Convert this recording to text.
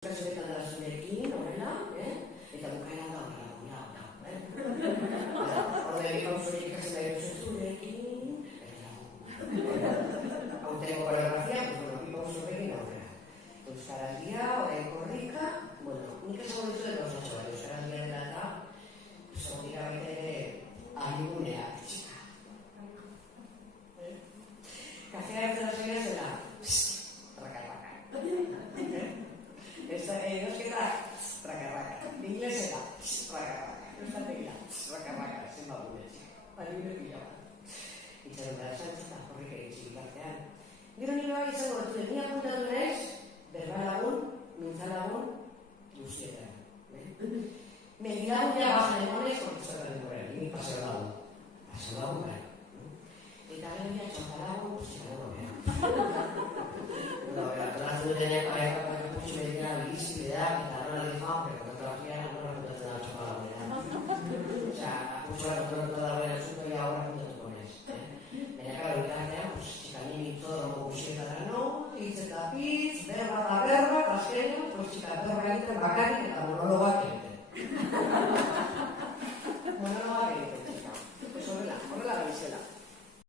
Kasuetan da zurekin, horrela, eta bukaeran da horrela. Horrela, pausorik ikasen da iruzen zurekin, aurtengo koreografia, pauso begin horrela. Euskaraldia, orain korrika, nik esango ditu den gauzatxo bat, Euskaraldia dela eta, esango dira baita ere, aligunea, txika. Kafea hartzen da zela zela, rakarraka. Euskera, rakarraka. Inglesera, rakarraka. Euskategia, rakarraka. Zenba gure, balibide pila bat. Itxaren bada esantzita, horrik egitzik ikartean. Gero nire bai izango batu den, ni apuntatu naiz, berbalagun, mintzalagun, guztietan. Mediagunea bajan egonez, kontzertaren gure, ni paseo lagun. Paseo lagun gara. Eta gero nire txapalagun, guztietan gure. Trazu denek aerak putxi medikera bizkideak eta nola difan, pero kontrafian nola puntatzen da txapalagunera. Osea, putxi bat kontratuko dagoen zutoia horra puntatuko nez. Baina, karo, ikartean, txikanini todo guztietara no, hitz eta pitz, berba, kaskerio, txika berba egiten bakarrik eta monologoak egiten.